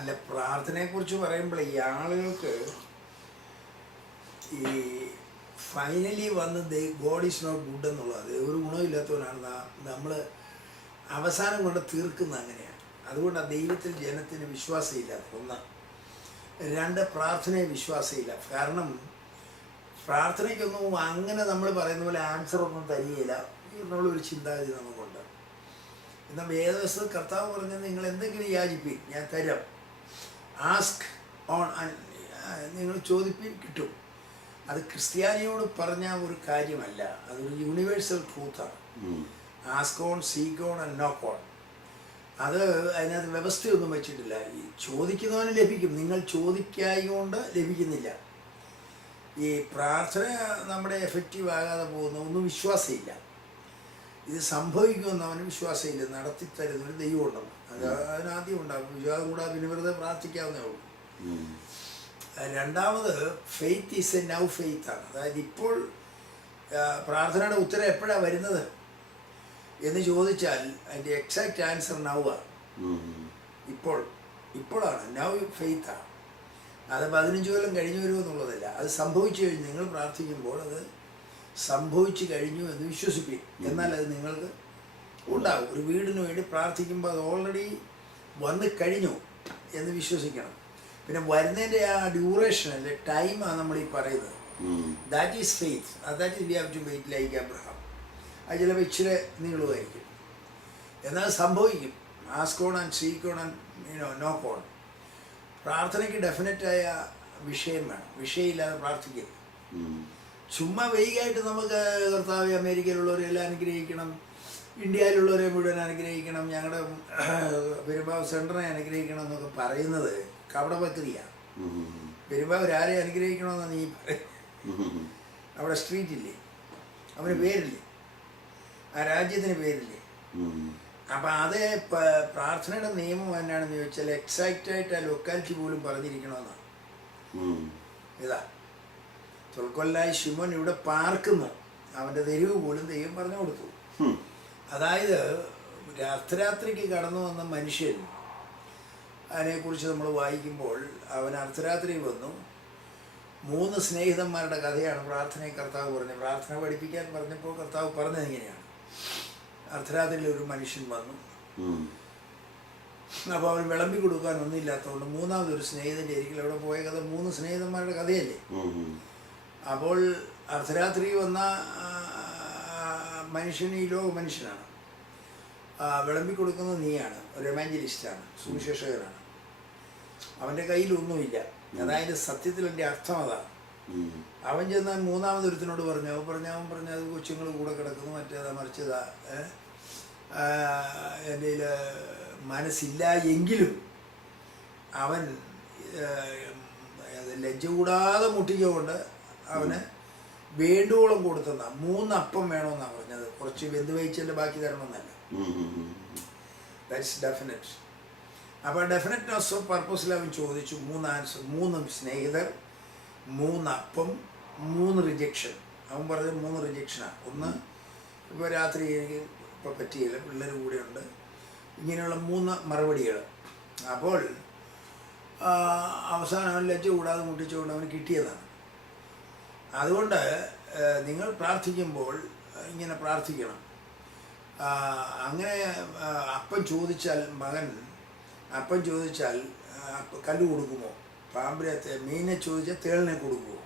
അല്ല, പ്രാർത്ഥനയെക്കുറിച്ച് പറയുമ്പോൾ ഈ ആളുകൾക്ക് ഈ ഫൈനലി വന്ന് ഗോഡ് ഈസ് നോട്ട് ഗുഡ് എന്നുള്ളത് ഒരു ഗുണമില്ലാത്തവനാണ് നമ്മൾ അവസാനം കൊണ്ട് തീർക്കുന്നത്. അങ്ങനെയാണ്. അതുകൊണ്ടാണ് ദൈവത്തിൽ ജനത്തിന് വിശ്വാസമില്ല. ഒന്ന്. രണ്ട്, പ്രാർത്ഥനയെ വിശ്വാസമില്ല. കാരണം പ്രാർത്ഥനയ്ക്കൊന്നും അങ്ങനെ നമ്മൾ പറയുന്ന പോലെ ആൻസർ ഒന്നും തരികയില്ല എന്നുള്ളൊരു ചിന്താഗതി നമുക്കുണ്ട്. എന്നാൽ വേദവസ്തു കർത്താവ് പറഞ്ഞത് നിങ്ങൾ എന്തെങ്കിലും യാചിപ്പിൻ, ഞാൻ തരാം. ആസ്ക് ഓൺ, നിങ്ങൾ ചോദിപ്പിൻ, കിട്ടും. അത് ക്രിസ്ത്യാനിയോട് പറഞ്ഞ ഒരു കാര്യമല്ല, അതൊരു യൂണിവേഴ്സൽ ട്രൂത്താണ്. Ask on, seek on and knock on. അത് അതിനകത്ത് വ്യവസ്ഥയൊന്നും വെച്ചിട്ടില്ല. ഈ ചോദിക്കുന്നവന് ലഭിക്കും, നിങ്ങൾ ചോദിക്കായി കൊണ്ട് ലഭിക്കുന്നില്ല. ഈ പ്രാർത്ഥന നമ്മുടെ എഫക്റ്റീവ് ആകാതെ പോകുന്ന ഒന്നും വിശ്വാസമില്ല. ഇത് സംഭവിക്കുമെന്ന് അവന് വിശ്വാസമില്ല. നടത്തിത്തരുന്നൊരു ദൈവം ഉണ്ടെന്ന് അത് അതിനാദ്യം ഉണ്ടാകും. വിശ്വാസം കൂടാതെ പിന്നെ വെറുതെ പ്രാർത്ഥിക്കാവുന്നേ ഉള്ളൂ. രണ്ടാമത്, ഫെയ്ത്ത് ഈസ് എ നൗ ഫെയ്ത്താണ്. അതായത് ഇപ്പോൾ പ്രാർത്ഥനയുടെ ഉത്തരം എപ്പോഴാണ് വരുന്നത് എന്ന് ചോദിച്ചാൽ അതിൻ്റെ എക്സാക്റ്റ് ആൻസർ നൗ ആണ്. ഇപ്പോഴാണ്, നൗ ഫെയ്ത്താണ്. അത് 15 കൊല്ലം കഴിഞ്ഞു വരുമെന്നുള്ളതല്ല. അത് സംഭവിച്ചു കഴിഞ്ഞു. നിങ്ങൾ പ്രാർത്ഥിക്കുമ്പോൾ അത് സംഭവിച്ചു കഴിഞ്ഞു എന്ന് വിശ്വസിപ്പിക്കും. എന്നാൽ അത് നിങ്ങൾക്ക് ഉണ്ടാകും. ഒരു വീടിന് വേണ്ടി പ്രാർത്ഥിക്കുമ്പോൾ അത് ഓൾറെഡി വന്ന് കഴിഞ്ഞു എന്ന് വിശ്വസിക്കണം. പിന്നെ വരുന്നതിൻ്റെ ആ ഡ്യൂറേഷൻ അല്ലെ, ടൈമാണ് നമ്മൾ ഈ പറയുന്നത്. That is faith. That is we have to wait like Abraham. അത് ചിലപ്പോൾ ഇച്ചിരി നീളുമായിരിക്കും, എന്നാൽ സംഭവിക്കും. Ask on and seek on and knock on. പ്രാർത്ഥനയ്ക്ക് ഡെഫിനറ്റായ വിഷയം വേണം. വിഷയമില്ലാതെ പ്രാർത്ഥിക്കരുത്. ചുമ്മാ വൈകായിട്ട് നമുക്ക് കർത്താവ് അമേരിക്കയിലുള്ളവരെല്ലാം അനുഗ്രഹിക്കണം, ഇന്ത്യയിലുള്ളവരെ മുഴുവൻ അനുഗ്രഹിക്കണം, ഞങ്ങളുടെ പെരുമ്പാവൂർ സെൻറ്ററിനെ അനുഗ്രഹിക്കണം എന്നൊക്കെ പറയുന്നത് കപടഭക്തിയാണ്. പെരുമ്പാവൂർ ആരെ അനുഗ്രഹിക്കണമെന്ന് നീ പറയും? അവിടെ സ്ട്രീറ്റില്ലേ, അവന് പേരില്ലേ, ആ രാജ്യത്തിന് പേരില്ലേ? അപ്പം അത് പ്രാർത്ഥനയുടെ നിയമം എന്നാണെന്ന് ചോദിച്ചാൽ എക്സാക്റ്റായിട്ട് ആ ലൊക്കാലിറ്റി പോലും പറഞ്ഞിരിക്കണമെന്നാണ്. ഇതാ തൊൽക്കൊല്ലായി ശിമോൻ ഇവിടെ പാർക്കുന്നു, അവൻ്റെ തെരുവ് പോലും ദൈവം പറഞ്ഞു കൊടുത്തു. അതായത് അർദ്ധരാത്രിക്ക് കടന്നു വന്ന മനുഷ്യൻ, അതിനെക്കുറിച്ച് നമ്മൾ വായിക്കുമ്പോൾ അവൻ അർദ്ധരാത്രി വന്നു. 3 സ്നേഹിതന്മാരുടെ കഥയാണ് പ്രാർത്ഥനയെ കർത്താവ് പറഞ്ഞത്. പ്രാർത്ഥന പഠിപ്പിക്കാൻ പറഞ്ഞപ്പോൾ കർത്താവ് പറഞ്ഞത് ഇങ്ങനെയാണ്: അർദ്ധരാത്രിയിൽ ഒരു മനുഷ്യൻ വന്നു. അപ്പോൾ അവൻ വിളമ്പി കൊടുക്കാൻ ഒന്നുമില്ലാത്തതുകൊണ്ട് മൂന്നാമതൊരു സ്നേഹിതൻ്റെ ആയിരിക്കും അവിടെ പോയ കഥ. 3 സ്നേഹിതന്മാരുടെ കഥയല്ലേ. അപ്പോൾ അർദ്ധരാത്രി വന്ന മനുഷ്യൻ ഈ ലോക മനുഷ്യനാണ്. വിളമ്പി കൊടുക്കുന്നത് നീയാണ്, ഒരു എവാഞ്ചലിസ്റ്റാണ്, സുവിശേഷകനാണ്. അവൻ്റെ കയ്യിലൊന്നുമില്ല. അതായത് സത്യത്തിൽ എൻ്റെ അർത്ഥം അതാണ്. അവൻ ചെന്നാൽ മൂന്നാമതൊരുത്തിനോട് പറഞ്ഞു. അവൻ പറഞ്ഞു അത് കൊച്ചുങ്ങൾ കൂടെ കിടക്കുന്നു, മറ്റേതാ മറിച്ചതാ, എൻ്റെ മനസ്സില്ല എങ്കിലും അവൻ ലജ്ജ കൂടാതെ മുട്ടിക്കൊണ്ട് അവന് വേണ്ടുവോളം കൊടുത്തതാണ്. 3 അപ്പം വേണമെന്നാണ് പറഞ്ഞത്. കുറച്ച് വെന്ത് വഹിച്ചതിൻ്റെ ബാക്കി തരണമെന്നല്ല. That's definite. അപ്പോൾ ഡെഫിനറ്റ്നെസ് ഓഫ് പർപ്പസിൽ അവൻ ചോദിച്ചു 3 ആൻസർ. 3 സ്നേഹിതർ, 3 അപ്പം, 3 റിജക്ഷൻ. അവൻ പറഞ്ഞത് 3 റിജക്ഷനാണ്. ഒന്ന്, ഇപ്പോൾ രാത്രി എനിക്ക് ഇപ്പോൾ പറ്റിയില്ല, പിള്ളേർ കൂടെയുണ്ട്, ഇങ്ങനെയുള്ള 3 മറുപടികൾ. അപ്പോൾ അവസാനം അവൻ ലജ്ജ കൂടാതെ മുട്ടിച്ചുകൊണ്ട് അവന് കിട്ടിയതാണ്. അതുകൊണ്ട് നിങ്ങൾ പ്രാർത്ഥിക്കുമ്പോൾ ഇങ്ങനെ പ്രാർത്ഥിക്കണം. അങ്ങനെ അപ്പം ചോദിച്ചാൽ, മകൻ അപ്പം ചോദിച്ചാൽ കല്ല് കൊടുക്കുമോ? പാമ്പിനെ, മീനെ ചോദിച്ചാൽ തേളിനെ കൊടുക്കുമോ?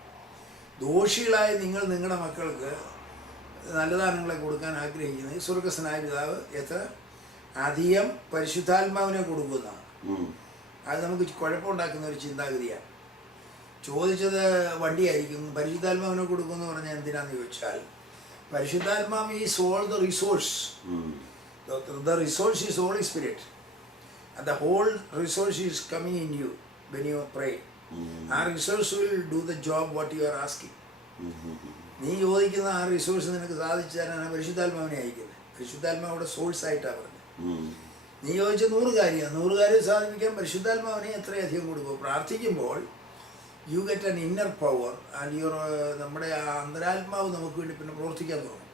ദോഷികളായ നിങ്ങൾ നിങ്ങളുടെ മക്കൾക്ക് നല്ല ദാനങ്ങളെ കൊടുക്കാൻ ആഗ്രഹിക്കുന്നത് സ്വർഗസ്വനായ പിതാവ് എത്ര അധികം പരിശുദ്ധാത്മാവിനെ കൊടുക്കുന്നതാണ്. അത് നമുക്ക് കുഴപ്പമുണ്ടാക്കുന്ന ഒരു ചിന്താഗതിയാണ്. ചോദിച്ചത് വണ്ടിയായിരിക്കും, പരിശുദ്ധാത്മാവിനെ കൊടുക്കുമെന്ന് പറഞ്ഞാൽ എന്തിനാന്ന് ചോദിച്ചാൽ, പരിശുദ്ധാത്മാവ് is all the resource. The resource is Holy Spirit. And the whole resource is coming in you when you pray. ആ resource will do the job what you are asking. നീ ചോദിക്കുന്ന ആ റിസോഴ്സ് നിനക്ക് സാധിച്ചു തരാനാണ് പരിശുദ്ധാത്മാവിനെ അയക്കുന്നത്. പരിശുദ്ധാത്മാവിടെ സോഴ്സ് ആയിട്ടാണ് പറഞ്ഞത്. നീ ചോദിച്ച 100 കാര്യമാണ്. 100 കാര്യം സാധിപ്പിക്കാൻ പരിശുദ്ധാത്മാവിനെ എത്രയധികം കൊടുക്കും. പ്രാർത്ഥിക്കുമ്പോൾ you get an inner power and your, നമ്മുടെ ആ അന്തരാത്മാവ് നമുക്ക് വേണ്ടി പിന്നെ പ്രവർത്തിക്കാൻ തുടങ്ങും.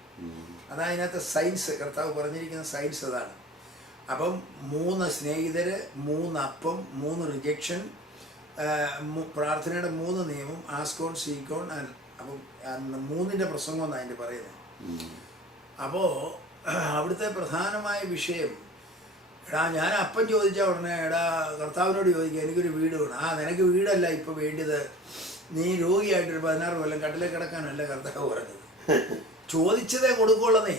അതാണ് അതിനകത്തെ സയൻസ്. കർത്താവ് പറഞ്ഞിരിക്കുന്ന സയൻസ് അതാണ്. അപ്പം 3 സ്നേഹിതര്, 3 അപ്പം, 3 റിജക്ഷൻ, പ്രാർത്ഥനയുടെ 3 നിയമം, ആസ്കോൺ, സീക്കോൺ. അപ്പം 3ന്റെ പ്രസംഗം എന്നാണ് അതിൻ്റെ പറയുന്നത്. അപ്പോൾ അവിടുത്തെ പ്രധാനമായ വിഷയം, എടാ ഞാൻ അപ്പം ചോദിച്ച ഉടനെ എടാ കർത്താവിനോട് ചോദിക്കുക എനിക്കൊരു വീട് വേണം. നിനക്ക് വീടല്ല ഇപ്പോൾ വേണ്ടത്, നീ രോഗിയായിട്ടൊരു 16 കൊല്ലം കട്ടിലേ കിടക്കാനല്ല കർത്താവ് പറഞ്ഞത്. ചോദിച്ചതേ കൊടുക്കുള്ളന്നേ.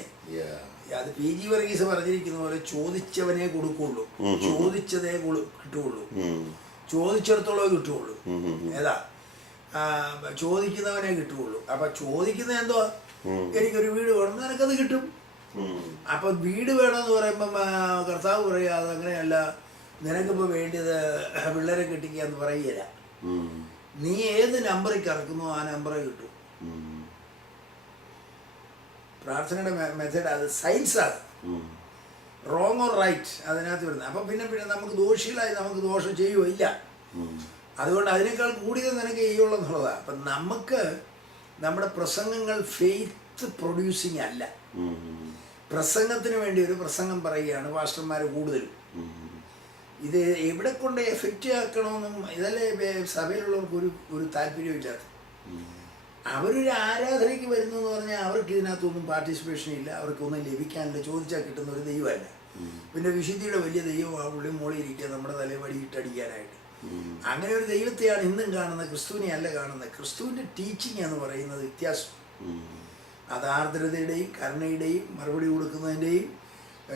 അത് PG വർഗീസ് പറഞ്ഞിരിക്കുന്ന പോലെ ചോദിച്ചവനെ കൊടുക്കുള്ളൂ, ചോദിച്ചതേ കിട്ടുള്ളൂ, ചോദിച്ചിടത്തോളം കിട്ടുള്ളൂ. ഏതാ ചോദിക്കുന്നവനെ കിട്ടുള്ളൂ. അപ്പൊ ചോദിക്കുന്നത് എന്തുവാ, എനിക്കൊരു വീട് വേണം, നിനക്കത് കിട്ടും. അപ്പൊ വീട് വേണമെന്ന് പറയുമ്പം കർത്താവ് പറയുക അതങ്ങനെയല്ല, നിനക്കിപ്പോൾ വേണ്ടത് പിള്ളേരെ കെട്ടിക്കുക എന്ന് പറയുകയില്ല. നീ ഏത് നമ്പറിൽ കറക്കുന്നു ആ നമ്പറെ കിട്ടും. പ്രാർത്ഥനയുടെ മെത്തേഡ് അത് സയൻസാണ്. റോങ് ഓർ റൈറ്റ് അതിനകത്ത് വരുന്നത്. അപ്പം പിന്നെ നമുക്ക് ദോഷികളായി നമുക്ക് ദോഷം ചെയ്യുമോ? ഇല്ല. അതുകൊണ്ട് അതിനേക്കാൾ കൂടുതൽ നിനക്ക് ചെയ്യുള്ളൂ എന്നുള്ളതാണ്. അപ്പം നമുക്ക് നമ്മുടെ പ്രസംഗങ്ങൾ ഫെയ്ത്ത് പ്രൊഡ്യൂസിങ് അല്ല. പ്രസംഗത്തിന് വേണ്ടി ഒരു പ്രസംഗം പറയുകയാണ് പാസ്റ്റർമാർ കൂടുതലും. ഇത് എവിടെ കൊണ്ട് എഫക്റ്റ് ആക്കണമെന്നും ഇതല്ലേ സഭയിലുള്ളവർക്ക് ഒരു താല്പര്യമില്ലാത്ത. അവരൊരു ആരാധനയ്ക്ക് വരുന്നു എന്ന് പറഞ്ഞാൽ അവർക്ക് ഇതിനകത്തൊന്നും പാർട്ടിസിപ്പേഷൻ ഇല്ല, അവർക്കൊന്നും ലഭിക്കാനില്ല, ചോദിച്ചാൽ കിട്ടുന്ന ഒരു ദൈവമല്ല. പിന്നെ വിശുദ്ധിയുടെ വലിയ ദൈവം ആ ഉള്ളി മോളി ഇരിക്കുക നമ്മുടെ തലയിൽ വടിയിട്ടടിക്കാനായിട്ട്. അങ്ങനെ ഒരു ദൈവത്തെയാണ് ഇന്നും കാണുന്നത്, ക്രിസ്തുവിനെ അല്ല കാണുന്നത്. ക്രിസ്തുവിൻ്റെ ടീച്ചിങ് എന്ന് പറയുന്നത് വ്യത്യാസം. അത് ആർദ്രതയുടെയും കരുണയുടെയും മറുപടി കൊടുക്കുന്നതിൻ്റെയും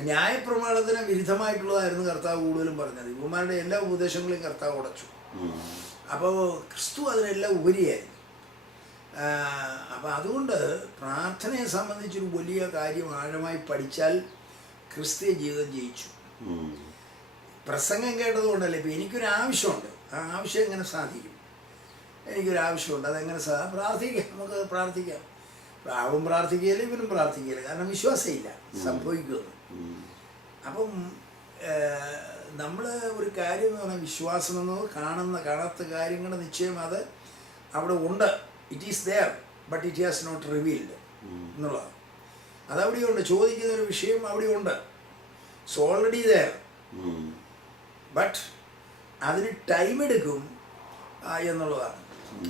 ന്യായപ്രമാണത്തിന് വിരുദ്ധമായിട്ടുള്ളതായിരുന്നു കർത്താവ് കൂടുതലും പറഞ്ഞത്. ഇവന്മാരുടെ എല്ലാ ഉപദേശങ്ങളെയും കർത്താവ് ഉടച്ചു. അപ്പോൾ ക്രിസ്തു അതിനെല്ലാം ഉപരിയായിരുന്നു. അപ്പം അതുകൊണ്ട് പ്രാർത്ഥനയെ സംബന്ധിച്ചൊരു വലിയ കാര്യം ആഴമായി പഠിച്ചാൽ ക്രിസ്തീയ ജീവിതം ജയിച്ചു. പ്രസംഗം കേട്ടതുകൊണ്ടല്ലേ. ഇപ്പം എനിക്കൊരു ആവശ്യമുണ്ട്, ആ ആവശ്യം എങ്ങനെ സാധിക്കും? എനിക്കൊരാവശ്യമുണ്ട്, അതെങ്ങനെ പ്രാർത്ഥിക്കാം, നമുക്ക് പ്രാർത്ഥിക്കാം. അവൻ പ്രാർത്ഥിക്കുകയില്ല, ഇവനും പ്രാർത്ഥിക്കുകയില്ല, കാരണം വിശ്വാസമില്ല സംഭവിക്കുമെന്ന്. അപ്പം നമ്മൾ ഒരു കാര്യം എന്ന് പറഞ്ഞാൽ വിശ്വാസം എന്നത് കാണാത്ത കാര്യങ്ങളുടെ നിശ്ചയം അത് അവിടെ ഉണ്ട്. It is there but it has not revealed എന്നുള്ളതാണ്. അതവിടെയുണ്ട്. ചോദിക്കുന്ന ഒരു വിഷയം അവിടെയുണ്ട്. ഇറ്റ്സ് ഓൾറെഡി ദെയർ ബട്ട് അതിന് ടൈം എടുക്കും എന്നുള്ളതാണ്.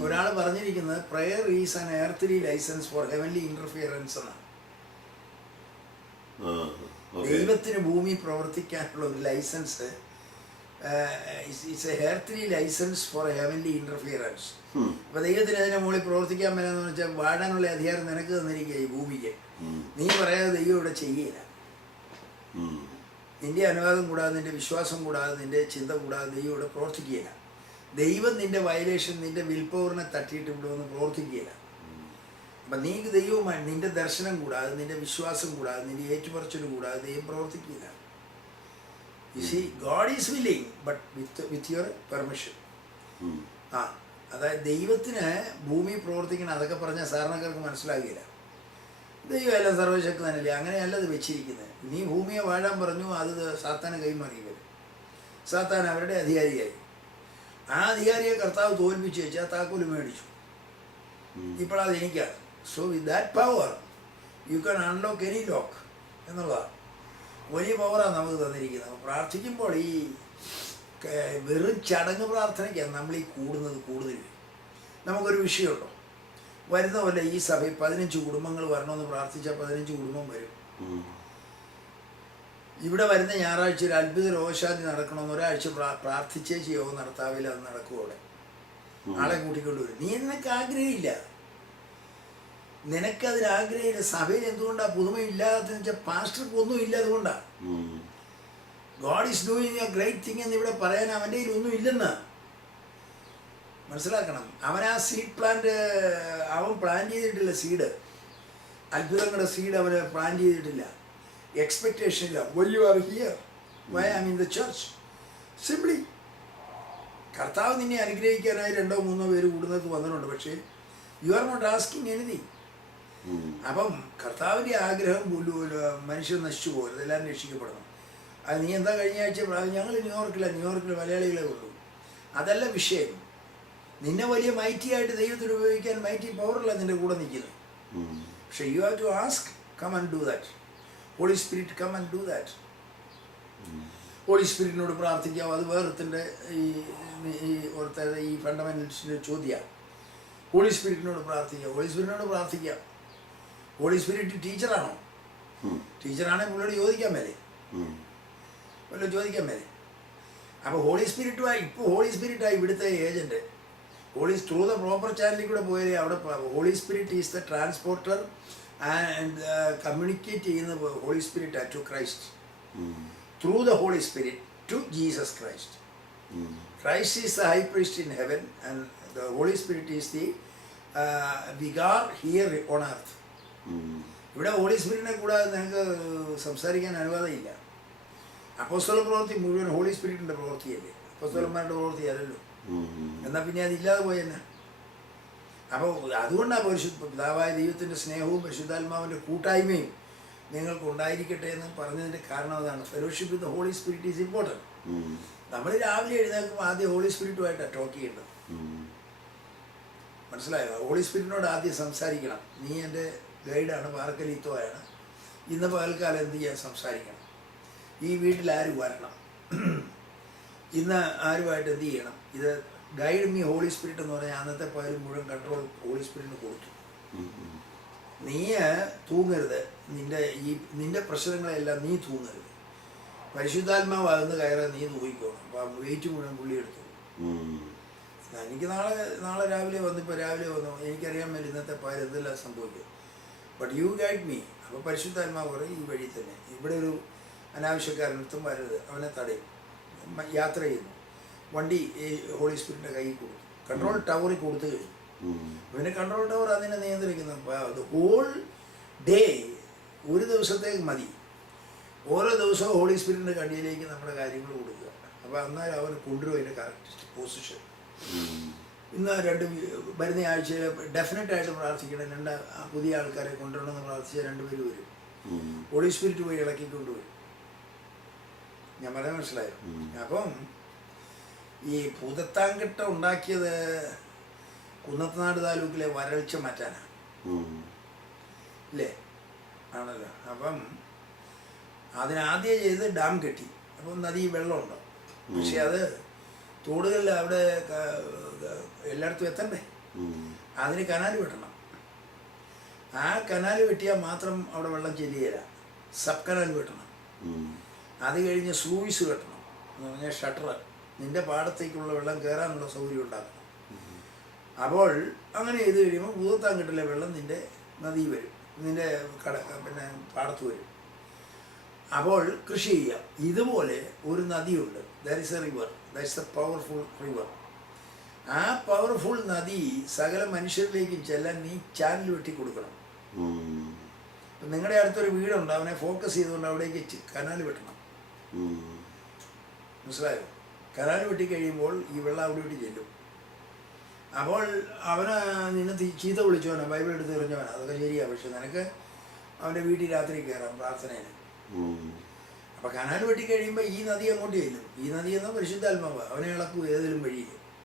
ഒരാൾ പറഞ്ഞിരിക്കുന്നത് prayer is an earthly licence for heavenly interference എന്നാണ്. ദൈവത്തിന് ഭൂമി പ്രവർത്തിക്കാനുള്ള ഒരു licence, it's a earthly licence for heavenly interference. അപ്പൊ ദൈവത്തിന് അതിനെ മുകളിൽ പ്രവർത്തിക്കാൻ പറ്റുന്ന വെച്ചാൽ വാടാനുള്ള അധികാരം നിനക്ക് തന്നിരിക്കുക ഈ ഭൂമിക്ക്. നീ പറയാതെ ദൈവം ഇവിടെ ചെയ്യില്ല. നിന്റെ അനുവാദം കൂടാതെ, നിന്റെ വിശ്വാസം കൂടാതെ, നിന്റെ ചിന്ത കൂടാതെ ദൈവം ഇവിടെ പ്രവർത്തിക്കുകയില്ല. ദൈവം നിന്റെ വയലേഷൻ, നിന്റെ വിൽ പവറിനെ തട്ടിയിട്ട് ഇവിടെ ഒന്ന് പ്രവർത്തിക്കുകയില്ല. അപ്പം നീ ദൈവവുമായി നിന്റെ ദർശനം കൂടാതെ, നിന്റെ വിശ്വാസം കൂടാതെ, നിന്റെ ഏറ്റുപറച്ചിൽ കൂടാതെ ദൈവം പ്രവർത്തിക്കുകയില്ല. You see, God is willing but with your permission. അതായത് ദൈവത്തിന് ഭൂമി പ്രവർത്തിക്കണം അതൊക്കെ പറഞ്ഞാൽ സാധാരണക്കാർക്ക് മനസ്സിലാകില്ല. ദൈവം എല്ലാം സർവശക്തനല്ലേ, അങ്ങനെയല്ല അത് വെച്ചിരിക്കുന്നത്. നീ ഭൂമിയെ വാഴാൻ പറഞ്ഞു, അത് സാത്താനെ കൈമാറി വരും. സാത്താൻ അവരുടെ അധികാരിയായി. ആ അധികാരിയെ കർത്താവ് തോൽപ്പിച്ച് വെച്ച് ആ താക്കോല് മേടിച്ചു. ഇപ്പോഴത് എനിക്കാണ്. So with that power you can unlock any lock എന്നുള്ളതാണ്. വലിയ പവറാണ് നമുക്ക് തന്നിരിക്കുന്നത്. പ്രാർത്ഥിക്കുമ്പോൾ ഈ വെറും ചടങ്ങ് പ്രാർത്ഥനയ്ക്കാണ് നമ്മൾ ഈ കൂടുതൽ. നമുക്കൊരു വിഷയമുണ്ടോ? വരുന്ന പോലെ ഈ സഭയിൽ 15 കുടുംബങ്ങൾ വരണമെന്ന് പ്രാർത്ഥിച്ചാൽ 15 കുടുംബം വരും. ഇവിടെ വരുന്ന ഞായറാഴ്ച ഒരു അത്ഭുത രോഗശാന്തി നടക്കണമെന്ന് ഒരാഴ്ച പ്രാർത്ഥിച്ചേ യോഗം നടത്താവില്ല, അത് നടക്കും. അവിടെ ആളെ കൂട്ടിക്കൊണ്ടുവരും. നീ നിനക്ക് ആഗ്രഹമില്ല, നിനക്കതിന് ആഗ്രഹമില്ല. സഭയിൽ എന്തുകൊണ്ടാണ് പുതുമ ഇല്ലാതെന്ന് വെച്ചാൽ പാസ്റ്റർക്ക് ഒന്നും ഇല്ല. അതുകൊണ്ടാണ് God is doing A great thing എന്ന് ഇവിടെ പറയാൻ അവൻ്റെ കയ്യിൽ ഒന്നും ഇല്ലെന്ന് മനസ്സിലാക്കണം. അവൻ ആ സീഡ് പ്ലാന്റ് അവൻ പ്ലാൻ ചെയ്തിട്ടില്ല. സീഡ്, അത്ഭുതങ്ങളുടെ സീഡ് അവന് പ്ലാൻ ചെയ്തിട്ടില്ല. എക്സ്പെക്റ്റേഷൻ ഇല്ല. Why you are here, why I am in the church, simply. കർത്താവ് നിന്നെ അനുഗ്രഹിക്കാനായി 2 or 3 പേര് കൂടുന്നത് വന്നിട്ടുണ്ട്, പക്ഷേ you are not asking anything. അപ്പം കർത്താവിൻ്റെ ആഗ്രഹം മനുഷ്യൻ നശിച്ചു പോകരുത്, എല്ലാവരും രക്ഷിക്കപ്പെടണം. അത് നീ എന്താ കഴിഞ്ഞ ആഴ്ച ഞങ്ങൾ ന്യൂയോർക്കിൽ മലയാളികളെ ഉള്ളൂ, അതല്ല വിഷയം. നിന്നെ വലിയ മൈറ്റി ആയിട്ട് ദൈവത്തിന് ഉപയോഗിക്കാൻ മൈറ്റി പവറല്ല നിന്റെ കൂടെ നിൽക്കുന്നത്. പക്ഷേ you have to ask, come and do that. Holy spirit come and do that. Holy സ്പിരിറ്റിനോട് പ്രാർത്ഥിക്കാം. അത് വേറത്തിൻ്റെ ഈ ഫണ്ടമെന്റൽസിൻ്റെ ചോദ്യമാണ്. ഹോളി സ്പിരിറ്റിനോട് പ്രാർത്ഥിക്കാം. ഹോളി സ്പിരിറ്റിനോട് പ്രാർത്ഥിക്കാം. Holy spirit ടീച്ചറാണോ? ടീച്ചറാണെങ്കിൽ പുള്ളിയോട് ചോദിക്കാൻ മേലെ, പുള്ളിയോട് ചോദിക്കാൻ മേലെ. അപ്പോൾ ഹോളി സ്പിരിറ്റുമായി ഇപ്പോൾ ഹോളി സ്പിരിറ്റായി ഇവിടുത്തെ agent. Holy through the proper ചാനലിൽ കൂടെ പോയാലേ അവിടെ holy spirit is the transporter and communicate ചെയ്യുന്ന holy spirit to Christ through the holy spirit to Jesus Christ. Christ is the high priest in heaven and the holy spirit is the vicar here on earth. ഇവിടെ holy സ്പിരിറ്റിനെ കൂടാതെ നിങ്ങൾക്ക് സംസാരിക്കാൻ അനുവാദമില്ല. അപ്പോസ്തല പ്രവൃത്തി മുഴുവൻ ഹോളി സ്പിരിറ്റിൻ്റെ പ്രവൃത്തിയല്ലേ, അപ്പോസ്തലന്മാരുടെ പ്രവൃത്തി അല്ലല്ലോ. എന്നാൽ പിന്നെ അതില്ലാതെ പോയെന്നെ. അപ്പോൾ അതുകൊണ്ടാണ് പിതാവായ ദൈവത്തിൻ്റെ സ്നേഹവും പരിശുദ്ധാത്മാവിൻ്റെ കൂട്ടായ്മയും നിങ്ങൾക്ക് ഉണ്ടായിരിക്കട്ടെ എന്ന് പറഞ്ഞതിൻ്റെ കാരണം അതാണ്. Fellowship with Holy spirit is important. നമ്മൾ രാവിലെ എഴുന്നേൽക്കുമ്പോൾ ആദ്യം ഹോളി സ്പിരിറ്റുമായിട്ടാണ് ടോക്ക് ചെയ്യേണ്ടത്. മനസ്സിലായോ? ഹോളി സ്പിരിറ്റിനോട് ആദ്യം സംസാരിക്കണം. നീ എൻ്റെ ഗൈഡാണ്, പാർക്കലീത്തോയാണ്, ഇന്ന് പകൽക്കാലം എന്ത് ചെയ്യാൻ സംസാരിക്കണം, ഈ വീട്ടിൽ ആര് വരണം, ഇന്ന് ആരുമായിട്ട് എന്ത് ചെയ്യണം, ഇത് ഗൈഡ് മീ ഹോളി സ്പിരിറ്റ് എന്ന് പറഞ്ഞാൽ അന്നത്തെ പകൽ മുഴുവൻ കൺട്രോൾ ഹോളി സ്പിരിറ്റിന് കൊടുത്തു. നീ തൂങ്ങരുത്, നിന്റെ പ്രശ്നങ്ങളെല്ലാം നീ തൂങ്ങരുത്, പരിശുദ്ധാത്മാവാകുന്ന കയറാൻ നീ തൂങ്ങിക്കോണം. അപ്പം വെയിറ്റ് മുഴുവൻ പുള്ളി എടുത്തു. എനിക്ക് നാളെ രാവിലെ വന്നു എനിക്കറിയാൻ മേലെ ഇന്നത്തെ പകൽ എന്തെല്ലാം സംഭവിക്കും. But you guide me. അപ്പോൾ പരിശുദ്ധാത്മാവ് പറയും ഈ വഴി തന്നെ, ഇവിടെ ഒരു അനാവശ്യക്കാരനടുത്തും വരരുത്, അവനെ തടയും. യാത്ര ചെയ്യുന്നു, വണ്ടി ഹോളി സ്പിരിറ്റിൻ്റെ കയ്യിൽ കൊടുത്തു, കൺട്രോൾ ടവറിൽ കൊടുത്തു കഴിഞ്ഞു. പിന്നെ കൺട്രോൾ ടവർ അതിനെ നിയന്ത്രിക്കുന്നു. ഹോൾ ഡേ, ഒരു ദിവസത്തേക്ക് മതി. ഓരോ ദിവസവും ഹോളി സ്പിരിറ്റിൻ്റെ കടിയിലേക്ക് നമ്മുടെ കാര്യങ്ങൾ കൊടുക്കുക. അപ്പോൾ അന്നേരം അവർ കൊണ്ടുവരും അതിൻ്റെ കറക്റ്റ് പൊസിഷൻ. ഇന്ന് വരുന്ന ആഴ്ചയിൽ ഡെഫിനറ്റായിട്ട് പ്രാർത്ഥിക്കണം. പുതിയ ആൾക്കാരെ കൊണ്ടുവരണമെന്ന് പ്രാർത്ഥിച്ചാൽ 2 പേര് വരും. ഹോളി സ്പിരിറ്റ് പോയി ഇളക്കിക്കൊണ്ടുവരും. ഞാൻ പറയാൻ മനസ്സിലായോ? അപ്പം ഈ ഭൂതത്താൻകെട്ട ഉണ്ടാക്കിയത് കുന്നത്തനാട് താലൂക്കിലെ വരൾച്ച മാറ്റാനാണ്, ഇല്ലേ? ആണല്ലോ. അപ്പം അതിനാദ്യം ചെയ്ത് ഡാം കെട്ടി. അപ്പം നദി വെള്ളമുണ്ടോ, പക്ഷെ അത് തോടുകളിൽ അവിടെ എല്ലായിടത്തും എത്തണ്ടേ, അതിന് കനാൽ വെട്ടണം. ആ കനാൽ വെട്ടിയാൽ മാത്രം അവിടെ വെള്ളം ചെല്ലുകയില്ല. സബ് കനാൽ വെട്ടണം. അത് കഴിഞ്ഞ് സ്ലൂയിസ് വെട്ടണം എന്ന് പറഞ്ഞാൽ ഷട്ടർ, നിൻ്റെ പാടത്തേക്കുള്ള വെള്ളം കയറാനുള്ള സൗകര്യം ഉണ്ടാക്കണം. അപ്പോൾ അങ്ങനെ ചെയ്ത് കഴിയുമ്പോൾ ഭൂതത്താൻകെട്ടിലെ വെള്ളം നിൻ്റെ നദി വരും, നിൻ്റെ പിന്നെ പാടത്ത് വരും. അപ്പോൾ കൃഷി ചെയ്യാം. ഇതുപോലെ ഒരു നദിയുണ്ട്, that is a river, that is a powerful river. ആ പവർഫുൾ നദി സകല മനുഷ്യരിലേക്കും ചെല്ലാൻ നീ ചാനൽ വെട്ടി കൊടുക്കണം. ഇപ്പം നിങ്ങളുടെ അടുത്തൊരു വീടുണ്ട്, അവനെ ഫോക്കസ് ചെയ്തുകൊണ്ട് അവിടേക്ക് കനാൽ വെട്ടണം. മനസ്സിലായോ? കനാൽ വെട്ടി കഴിയുമ്പോൾ ഈ വെള്ളം അവിടെ വിട്ട് ചെല്ലും. അപ്പോൾ അവന് നിന്നെ ചീത്ത വിളിച്ചവനാണ്, ബൈബിൾ എടുത്ത് എറിഞ്ഞവനാണ്, അതൊക്കെ ശരിയാണ്. പക്ഷെ നിനക്ക് അവൻ്റെ വീട്ടിൽ രാത്രി കയറാം പ്രാർത്ഥനയിൽ. അപ്പോൾ കനാൽ വെട്ടി കഴിയുമ്പോൾ ഈ നദി അങ്ങോട്ട് ചെല്ലും. ഈ നദി എന്നാൽ പരിശുദ്ധാത്മാവ് അവനെ ഇളക്കും ഏതെങ്കിലും വഴിയിൽ.